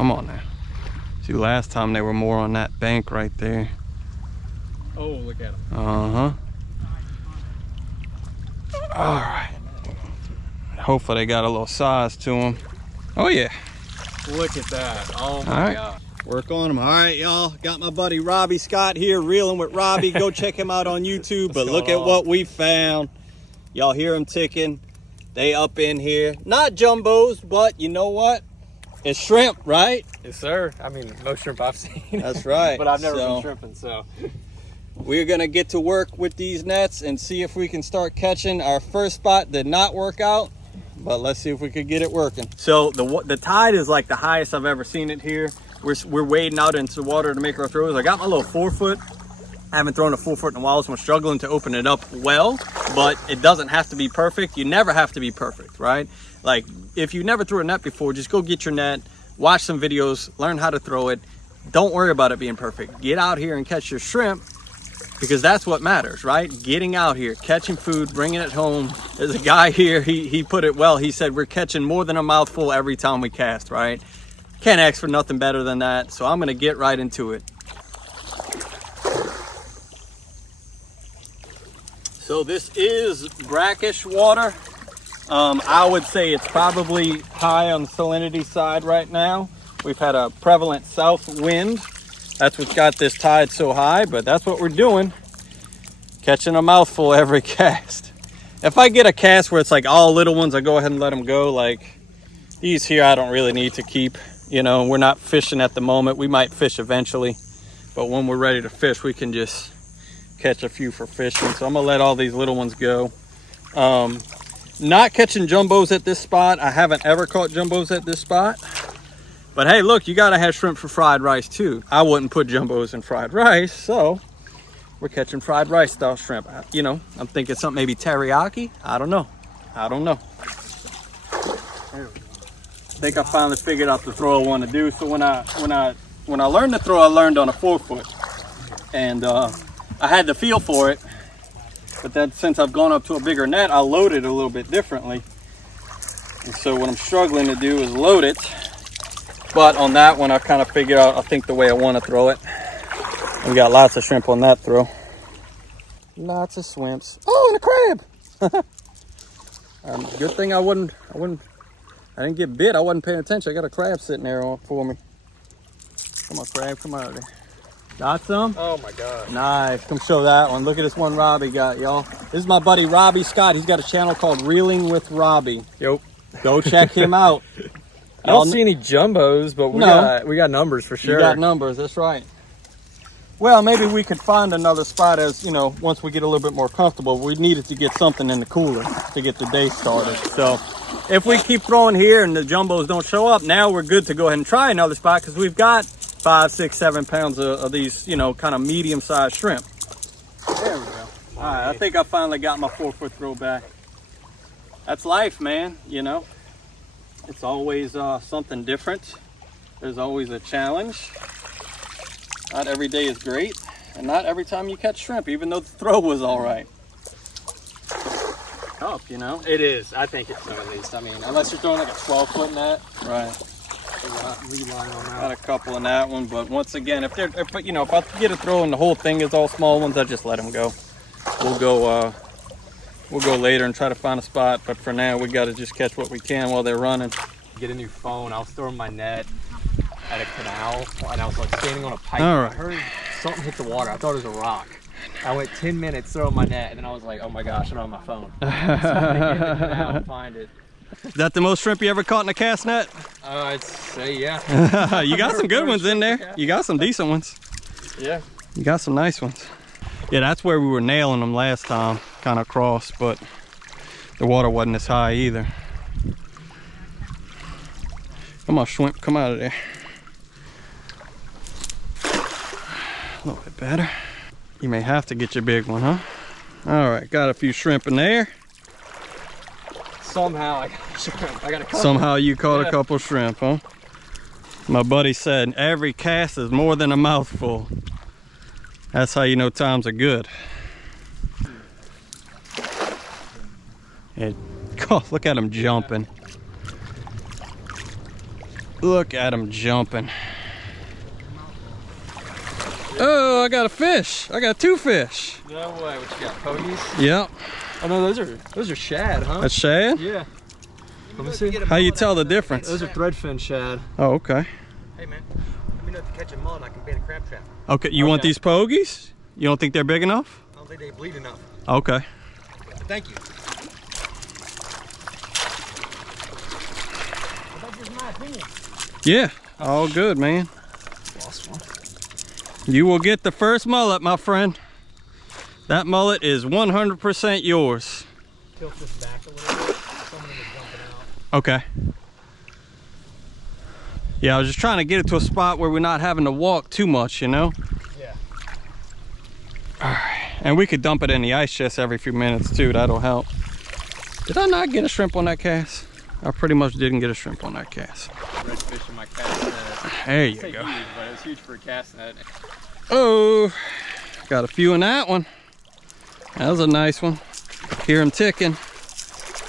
Come on now. See, last time they were more on that bank right there. Oh, look at them. Uh-huh. All right. Hopefully they got a little size to them. Oh, yeah. Look at that. Oh, my God. Work on them. All right, y'all. Got my buddy Robbie Scott here, reeling with Robbie. Go check him out on YouTube. But look at what we found. Y'all hear them ticking. They up in here. Not jumbos, but you know what? It's shrimp, right? Yes, sir. I mean, most shrimp I've seen. That's right. But I've never been shrimping, so. We're going to get to work with these nets and see if we can start catching. Our first spot did not work out, but let's see if we could get it working. So the tide is like the highest I've ever seen it here. We're wading out into the water to make our throws. I got my little 4-foot. I haven't thrown a 4-foot in a while, so I'm struggling to open it up well, but it doesn't have to be perfect. You never have to be perfect, right? Like, if you never threw a net before, just go get your net, watch some videos, learn how to throw it. Don't worry about it being perfect. Get out here and catch your shrimp, because that's what matters, right? Getting out here, catching food, bringing it home. There's a guy here, he put it well. He said, we're catching more than a mouthful every time we cast, right? Can't ask for nothing better than that. So I'm gonna get right into it. So this is brackish water. I would say it's probably high on the salinity side right now. We've had a prevalent south wind. That's what's got this tide so high, but that's what we're doing. Catching a mouthful every cast. If I get a cast where it's like all little ones, I go ahead and let them go. Like these here, I don't really need to keep. You know, we're not fishing at the moment. We might fish eventually, but when we're ready to fish, we can just catch a few for fishing. So I'm gonna let all these little ones go. Not catching jumbos at this spot. I haven't ever caught jumbos at this spot. But hey, look, you gotta have shrimp for fried rice too. I wouldn't put jumbos in fried rice, so we're catching fried rice style shrimp. You know, I'm thinking something maybe teriyaki. I don't know. I think I finally figured out the throw I want to do. So when I learned to throw, I learned on a 4-foot, and I had the feel for it. But then since I've gone up to a bigger net, I load it a little bit differently. And so what I'm struggling to do is load it. But on that one, I kind of figured out, I think, the way I want to throw it. We got lots of shrimp on that throw. Lots of swimps. Oh, and a crab. Good thing I didn't get bit. I wasn't paying attention. I got a crab sitting there for me. Come on, crab, come out of there. Got some? Oh my God. Nice. Come show that one. Look at this one Robbie got, y'all. This is my buddy Robbie Scott. He's got a channel called Reeling with Robbie. Yep. Go check him out. I don't see any jumbos, but we got numbers for sure. You got numbers, that's right. Well, maybe we could find another spot, as you know, once we get a little bit more comfortable. We needed to get something in the cooler to get the day started. So if we keep throwing here and the jumbos don't show up, now we're good to go ahead and try another spot, because we've got 5, 6, 7 pounds of these, you know, kind of medium-sized shrimp. There we go. All right, I think I finally got my 4-foot throw back. That's life, man, you know. It's always something different. There's always a challenge. Not every day is great, and not every time you catch shrimp, even though the throw was all right. Tough, you know? It is. I think it's so, at least. I mean, unless you're throwing like a 12-foot net. Right. Relying on that. Got a couple in that one, but once again, if I get a throw and the whole thing is all small ones, I just let them go. We'll go later and try to find a spot, but for now we got to just catch what we can while they're running. Get a new phone. I was throwing my net at a canal, and I was like standing on a pipe. All right. I heard something hit the water. I thought it was a rock. I went 10 minutes throwing my net, and then I was like, oh my gosh, I don't have my phone. So I had to get in the canal and find it. Is that the most shrimp you ever caught in a cast net? I'd say yeah. You got some good ones in there. You got some decent ones. Yeah. You got some nice ones. Yeah, that's where we were nailing them last time, kind of cross, but the water wasn't as high either. Come on, shrimp, come out of there. A little bit better. You may have to get your big one, huh? All right, got a few shrimp in there. Somehow I got shrimp. I got a couple. Somehow you caught a couple shrimp, huh? My buddy said every cast is more than a mouthful. That's how you know times are good. And, oh, look at him jumping. Look at him jumping. Oh, I got a fish. I got 2 fish. No way. What you got? Pogies? Yep. Oh no, those are shad, huh? That's shad? Yeah. Let me see. How you tell the difference? Those are threadfin shad. Oh, okay. Hey man, let me know if you catch a mullet, I can bait a crab trap. Okay, you want these pogies? You don't think they're big enough? I don't think they bleed enough. Okay. But thank you. That's just my opinion. Yeah, all good, man. Lost one. You will get the first mullet, my friend. That mullet is 100% yours. Tilt this back a little bit. Some of them are jumping out. Okay. Yeah, I was just trying to get it to a spot where we're not having to walk too much, you know? Yeah. All right. And we could dump it in the ice chest every few minutes too. That'll help. Did I not get a shrimp on that cast? I pretty much didn't get a shrimp on that cast. Red fish in my cast net. There you It's go. huge, but it's huge for a cast net. Oh, got a few in that one. That was a nice one. Hear them ticking.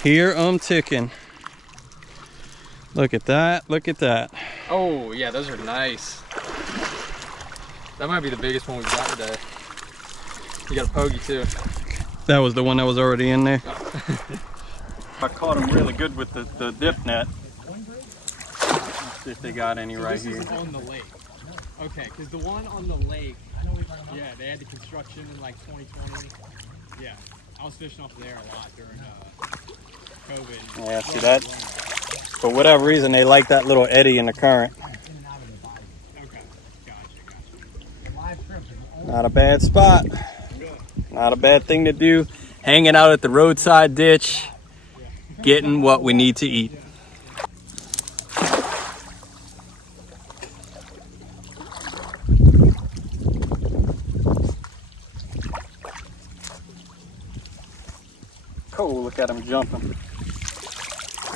Hear them ticking. Look at that. Look at that. Oh yeah, those are nice. That might be the biggest one we've got today. You got a pogie too. That was the one that was already in there. I caught them really good with the dip net. Let's see if they got any right here. This is on the lake. Okay, because the one on the lake, yeah, they had the construction in like 2020. Yeah, I was fishing off there a lot during COVID. Yeah, see that? For whatever reason, they like that little eddy in the current. Okay, gotcha. Not a bad spot. Not a bad thing to do. Hanging out at the roadside ditch, getting what we need to eat. Oh, look at him jumping.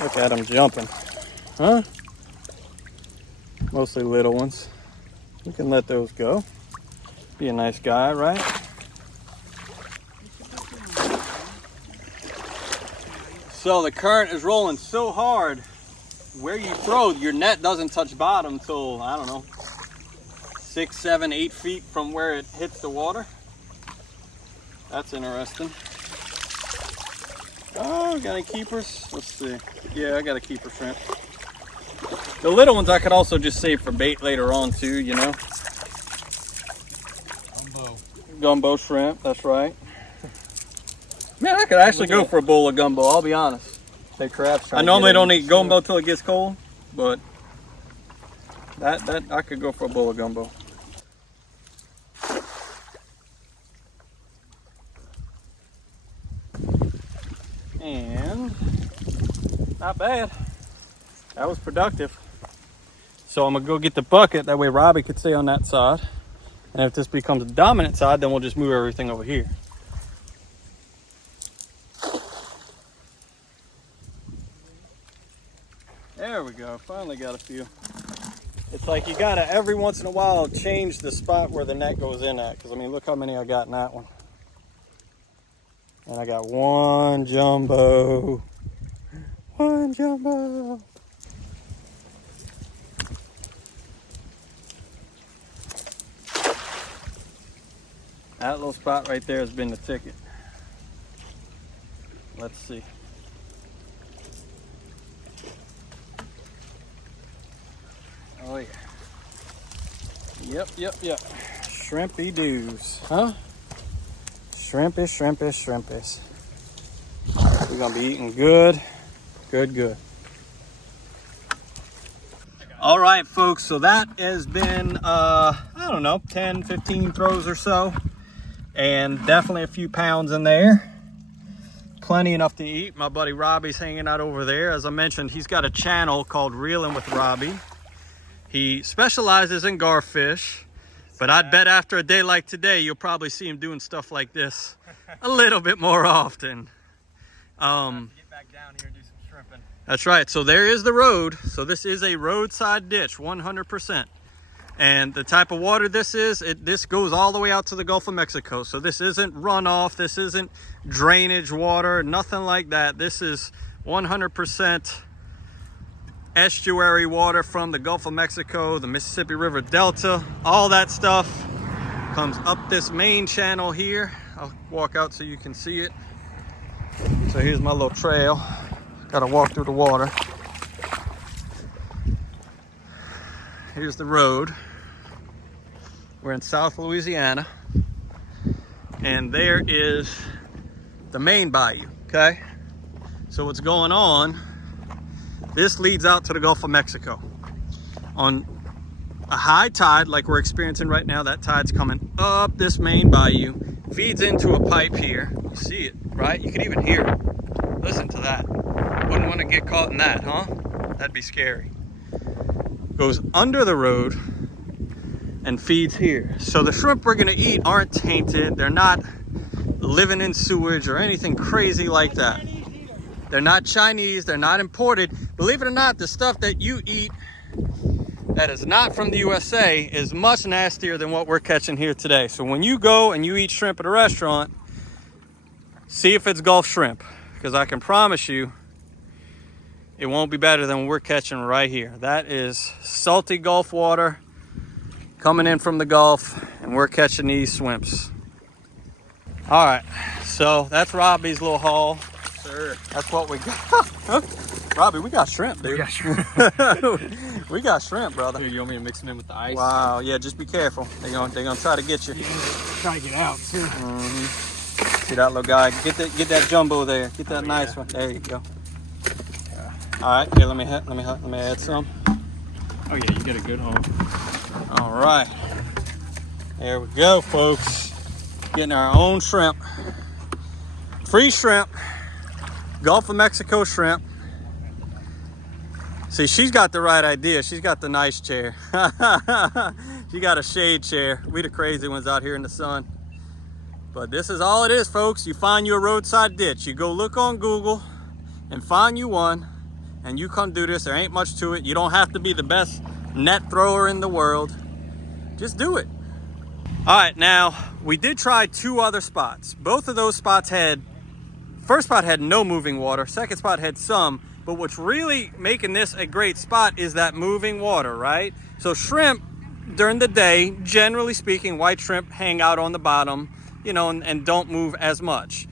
Look at him jumping. Huh? Mostly little ones. You can let those go. Be a nice guy, right? So the current is rolling so hard, where you throw, your net doesn't touch bottom till, I don't know, 6, 7, 8 feet from where it hits the water. That's interesting. Oh, got any keepers? Let's see. Yeah, I got a keeper shrimp. The little ones I could also just save for bait later on too, you know. Gumbo shrimp, that's right. Man, I could actually go for a bowl of gumbo, I'll be honest. Hey, crabs. I normally don't eat gumbo till it gets cold, but that I could go for a bowl of gumbo. And not bad. That was productive. So I'm gonna go get the bucket, that way Robbie could stay on that side. And if this becomes a dominant side, then we'll just move everything over here. There we go, finally got a few. It's like you gotta, every once in a while, change the spot where the net goes in at. Because I mean, look how many I got in that one. And I got one jumbo. One jumbo. That little spot right there has been the ticket. Let's see. Oh yeah. Yep. Shrimpy doos, huh? Shrimpus. We're gonna be eating good. All right, folks, so that has been, I don't know, 10, 15 throws or so. And definitely a few pounds in there. Plenty enough to eat. My buddy Robbie's hanging out over there. As I mentioned, he's got a channel called Reelin' with Robbie. He specializes in garfish, but I'd bet after a day like today, you'll probably see him doing stuff like this a little bit more often. Get back down here and do some shrimping. That's right. So there is the road. So this is a roadside ditch, 100%. And the type of water this is, this goes all the way out to the Gulf of Mexico. So this isn't runoff. This isn't drainage water, nothing like that. This is 100% estuary water from the Gulf of Mexico, the Mississippi River Delta, all that stuff comes up this main channel here. I'll walk out so you can see it. So here's my little trail. Gotta walk through the water. Here's the road. We're in South Louisiana. And there is the main bayou, okay? So what's going on, this leads out to the Gulf of Mexico. On a high tide, like we're experiencing right now, that tide's coming up this main bayou, feeds into a pipe here. You see it, right? You can even hear it. Listen to that. Wouldn't want to get caught in that, huh? That'd be scary. Goes under the road and feeds here. So the shrimp we're gonna eat aren't tainted. They're not living in sewage or anything crazy like that. They're not Chinese, they're not imported. Believe it or not, the stuff that you eat that is not from the USA is much nastier than what we're catching here today. So when you go and you eat shrimp at a restaurant, see if it's Gulf shrimp, because I can promise you it won't be better than what we're catching right here. That is salty Gulf water coming in from the Gulf, and we're catching these shrimps. All right, so that's Robbie's little haul. Sir. That's what we got. Robbie, we got shrimp, dude. We got shrimp. We got shrimp, brother. Here, you want me to mix them in with the ice? Wow, yeah, just be careful. They're gonna try to get you. Try to get out too. See that little guy? Get that jumbo there. Get that nice one. There you go. All right, here, let me add some. Oh yeah, you get a good home. All right, there we go, folks. Getting our own shrimp. Free shrimp. Gulf of Mexico shrimp. See, she's got the right idea. She's got the nice chair. She got a shade chair. We the crazy ones out here in the sun. But this is all it is, folks. You find you a roadside ditch. You go look on Google and find you one, and you come do this. There ain't much to it. You don't have to be the best net thrower in the world. Just do it. All right, now, we did try 2 other spots. Both of those spots first spot had no moving water, second spot had some, but what's really making this a great spot is that moving water, right? So shrimp, during the day, generally speaking, white shrimp hang out on the bottom, you know, and don't move as much.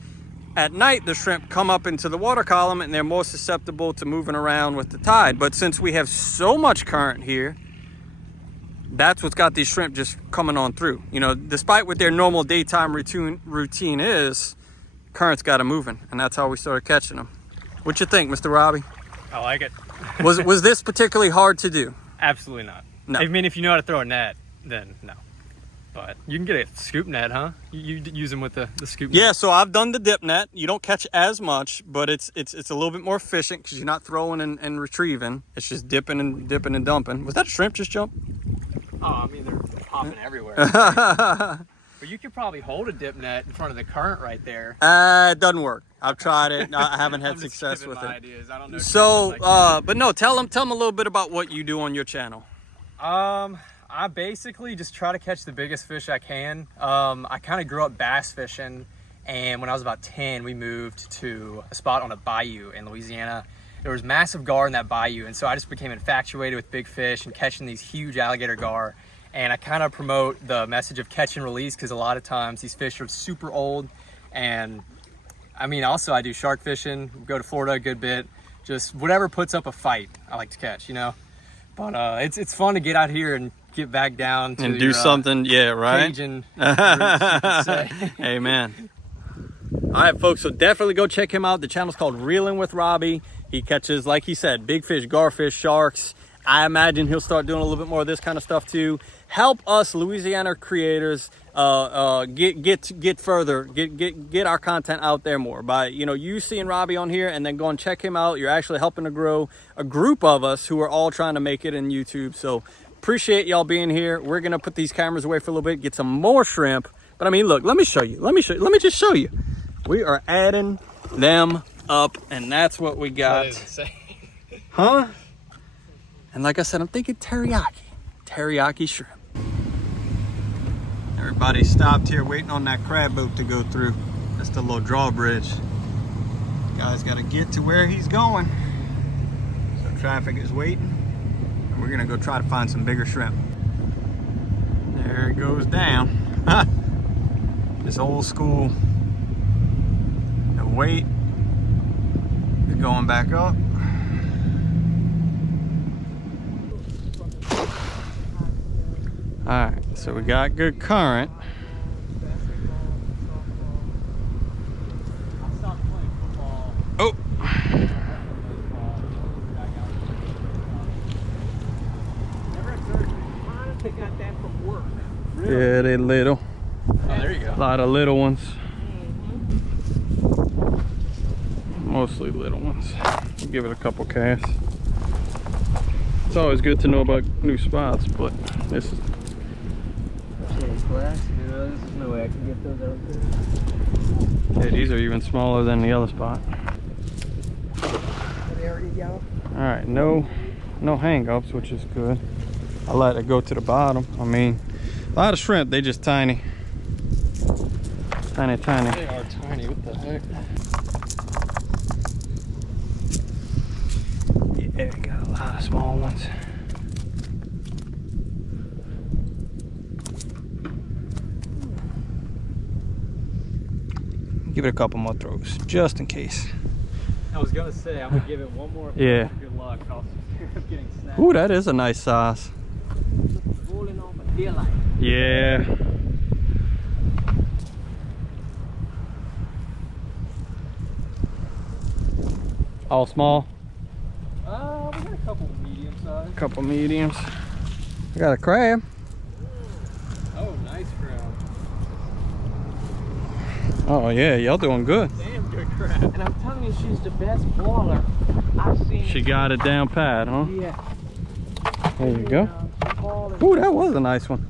At night, the shrimp come up into the water column and they're more susceptible to moving around with the tide. But since we have so much current here, that's what's got these shrimp just coming on through. You know, despite what their normal daytime routine is, current's got them moving, and that's how we started catching them. What you think, Mr. Robbie? I like it. Was this particularly hard to do? Absolutely not. No. I mean, if you know how to throw a net, then no. But you can get a scoop net, huh? You use them with the scoop net? Yeah, so I've done the dip net. You don't catch as much, but it's a little bit more efficient because you're not throwing and retrieving. It's just dipping and dumping. Was that a shrimp just jump? Oh, I mean, they're popping everywhere. But you could probably hold a dip net in front of the current right there. It doesn't work. I've tried it. I haven't had success with it. Ideas. I don't know. So, but no, tell them a little bit about what you do on your channel. I basically just try to catch the biggest fish I can. I kind of grew up bass fishing, and when I was about 10, we moved to a spot on a bayou in Louisiana. There was massive gar in that bayou, and so I just became infatuated with big fish and catching these huge alligator gar. And I kind of promote the message of catch and release because a lot of times these fish are super old. And I mean, also I do shark fishing, go to Florida a good bit, just whatever puts up a fight I like to catch, you know. But it's fun to get out here and get back down to and do something, yeah, right? Cajun roots, you could say. Amen. All right, folks, so definitely go check him out. The channel's called Reeling with Robbie. He catches, like he said, big fish, garfish, sharks. I imagine he'll start doing a little bit more of this kind of stuff too. Help us Louisiana creators get further, get our content out there more by, you know, you seeing Robbie on here and then go and check him out. You're actually helping to grow a group of us who are all trying to make it in YouTube. So appreciate y'all being here. We're gonna put these cameras away for a little bit, get some more shrimp. But I mean, look, let me show you. Let me just show you. We are adding them up, and that's what we got. Huh? And like I said, I'm thinking teriyaki shrimp. Everybody stopped here waiting on that crab boat to go through. That's the little drawbridge. Guy's got to get to where he's going. So Traffic is waiting. And we're gonna go try to find some bigger shrimp. There it goes down. This old school. The weight is going back up. All right, so we got good current. Oh. Yeah, they're little. Oh, there you go. A lot of little ones. Mostly little ones. We'll give it a couple casts. It's always good to know about new spots, but this is... There's no way I can get those out there. Yeah, these are even smaller than the other spot. All right, no hang-ups, which is good. I let it go to the bottom. I mean, a lot of shrimp, they just tiny. Tiny. They are tiny, what the heck? Yeah, we got a lot of small ones. Give it a couple more throws, just in case. I was gonna say, I'm gonna give it one more. Yeah. Good luck. I'll keep getting snapped. Ooh, that is a nice size. Yeah. All small? We got a couple medium size. Couple mediums. I got a crab. Oh, nice crab. Oh yeah, y'all doing good. Damn good crab. And I'm telling you, she's the best boiler I've seen. She got it down pat, huh? Yeah. There you go. Ooh, that was a nice one.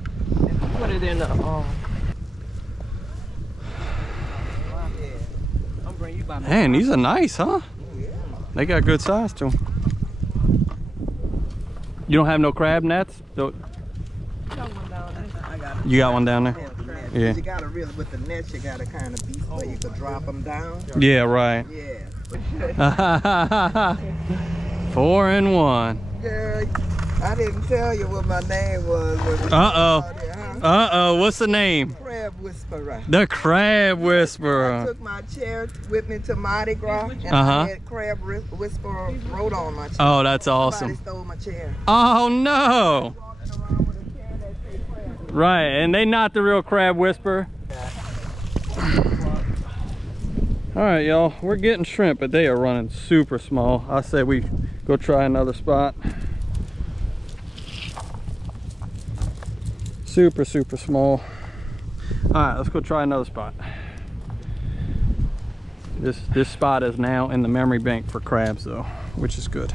Put it in the I'm bringing you by my Man, these are nice, huh? They got good size to them. You don't have no crab nets? You got one down there? Yeah. You gotta really, with the nets, you gotta kind of be where you could drop them down. Yeah, right. Yeah. 4 and 1. Girl, I didn't tell you what my name was. Uh-oh, what's the name? Crab Whisperer. The Crab I Whisperer. took my chair with me to Mardi Gras, and Uh-huh. I had Crab Whisperer wrote on my chair. Oh, that's awesome. Somebody stole my chair. Oh no! Walking around with a chair that say Crab. Right, and they not the real Crab Whisperer. All right, y'all, we're getting shrimp, but they are running super small. I say we go try another spot. Super small. All right, let's go try another spot. This spot is now in the memory bank for crabs though, which is good.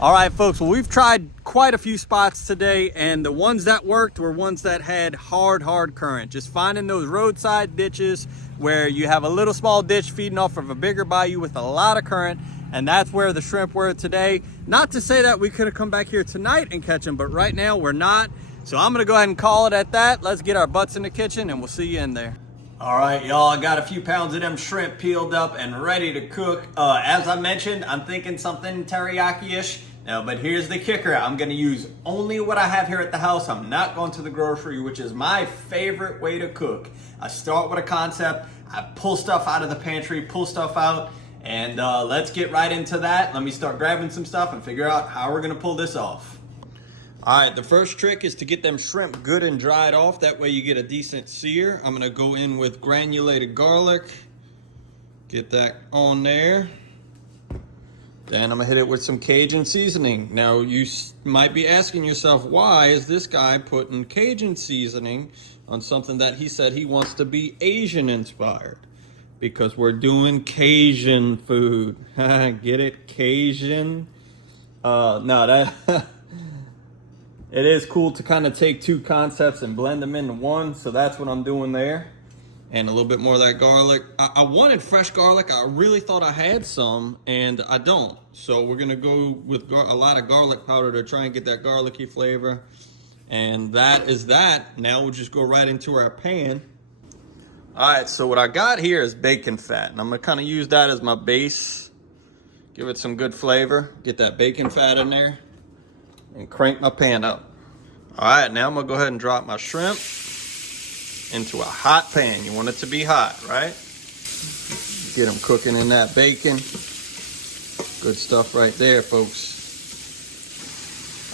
All right, folks, well, we've tried quite a few spots today, and the ones that worked were ones that had hard current. Just finding those roadside ditches where you have a little small ditch feeding off of a bigger bayou with a lot of current, and that's where the shrimp were today. Not to say that we could have come back here tonight and catch them, but right now we're not. So I'm gonna go ahead and call it at that. Let's get our butts in the kitchen and we'll see you in there. All right, y'all, I got a few pounds of them shrimp peeled up and ready to cook. As I mentioned, I'm thinking something teriyaki-ish. But here's the kicker. I'm gonna use only what I have here at the house. I'm not going to the grocery, which is my favorite way to cook. I start with a concept, I pull stuff out of the pantry, pull stuff out, and let's get right into that. Let me start grabbing some stuff and figure out how we're gonna pull this off. All right, the first trick is to get them shrimp good and dried off. That way you get a decent sear. I'm gonna go in with granulated garlic. Get that on there. Then I'm gonna hit it with some Cajun seasoning. Now you might be asking yourself, why is this guy putting Cajun seasoning on something that he said he wants to be Asian inspired? Because we're doing Cajun food. Get it? Cajun? No, that... It is cool to kind of take two concepts and blend them into one, so that's what I'm doing there. And a little bit more of that garlic. I wanted fresh garlic. I really thought I had some, and I don't. So we're gonna go with a lot of garlic powder to try and get that garlicky flavor. And that is that. Now we'll just go right into our pan. All right, so what I got here is bacon fat, and I'm gonna kind of use that as my base. Give it some good flavor. Get that bacon fat in there. And crank my pan up. All right, now I'm gonna go ahead and drop my shrimp into a hot pan. You want it to be hot, right? Get them cooking in that bacon. Good stuff right there, folks.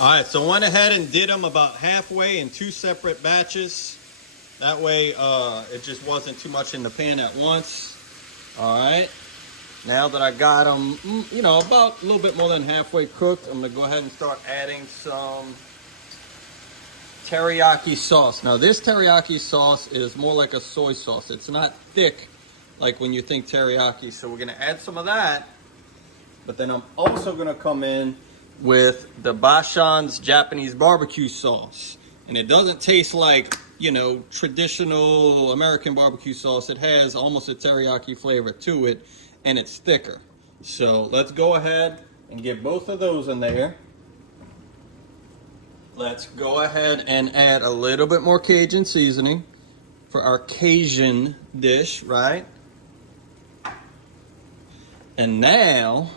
All right, so I went ahead and did them about halfway in 2 separate batches. That way it just wasn't too much in the pan at once. All right. Now that I got them, you know, about a little bit more than halfway cooked, I'm gonna go ahead and start adding some teriyaki sauce. Now this teriyaki sauce is more like a soy sauce. It's not thick like when you think teriyaki. So we're gonna add some of that, but then I'm also gonna come in with the Bashan's Japanese barbecue sauce. And it doesn't taste like, you know, traditional American barbecue sauce. It has almost a teriyaki flavor to it, and it's thicker. So let's go ahead and get both of those in there. Let's go ahead and add a little bit more Cajun seasoning for our Cajun dish, right? And now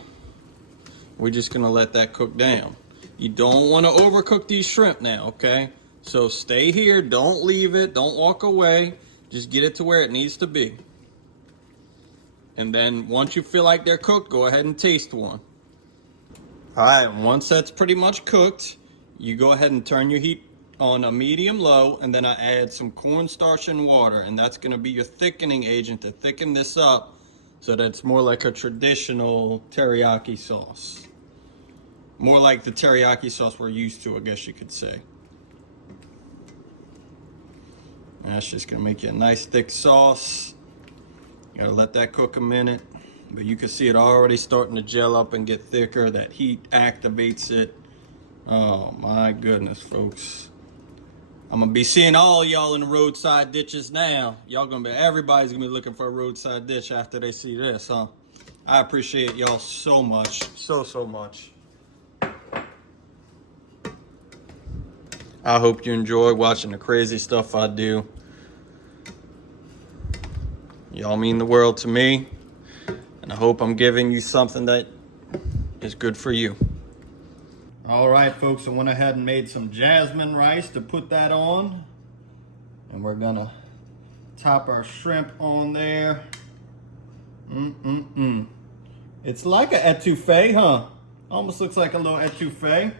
we're just gonna let that cook down. You don't wanna overcook these shrimp now, okay? So stay here, don't leave it, don't walk away. Just get it to where it needs to be. And then once you feel like they're cooked, go ahead and taste one. All right, once that's pretty much cooked, you go ahead and turn your heat on a medium low, and then I add some cornstarch and water, and that's gonna be your thickening agent to thicken this up so that it's more like a traditional teriyaki sauce. More like the teriyaki sauce we're used to, I guess you could say. And that's just gonna make you a nice thick sauce. You gotta let that cook a minute, but you can see it already starting to gel up and get thicker. That heat activates it. Oh my goodness, folks. I'm gonna be seeing all y'all in the roadside ditches now. Everybody's gonna be looking for a roadside ditch after they see this, huh? I appreciate y'all so much, so much. I hope you enjoy watching the crazy stuff I do. Y'all mean the world to me, and I hope I'm giving you something that is good for you. All right, folks, I went ahead and made some jasmine rice to put that on, and we're gonna top our shrimp on there. It's like an etouffee, huh? Almost looks like a little etouffee.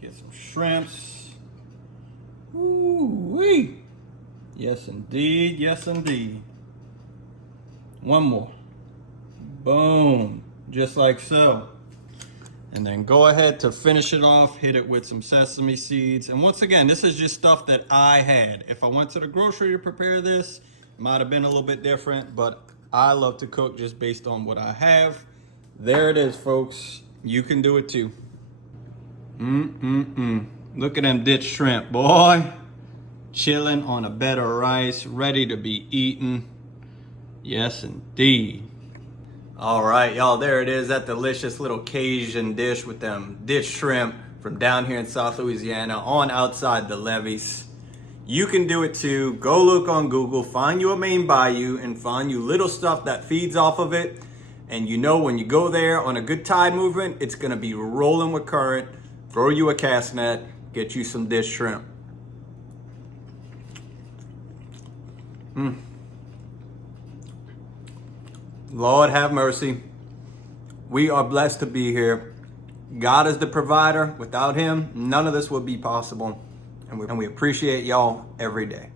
Get some shrimps. Ooh-wee. Yes, indeed. Yes, indeed. One more. Boom. Just like so. And then go ahead to finish it off, hit it with some sesame seeds. And once again, this is just stuff that I had. If I went to the grocery to prepare this, it might have been a little bit different, but I love to cook just based on what I have. There it is, folks. You can do it too. Look at them ditch shrimp, boy. Chilling on a bed of rice, ready to be eaten. Yes, indeed. All right, y'all, there it is, that delicious little Cajun dish with them ditch shrimp from down here in South Louisiana on outside the levees. You can do it too. Go look on Google, find you a main bayou, and find you little stuff that feeds off of it. And you know when you go there on a good tide movement, it's gonna be rolling with current. Throw you a cast net, get you some dish shrimp. Lord have mercy. We are blessed to be here. God is the provider. Without him, none of this would be possible. And we appreciate y'all every day.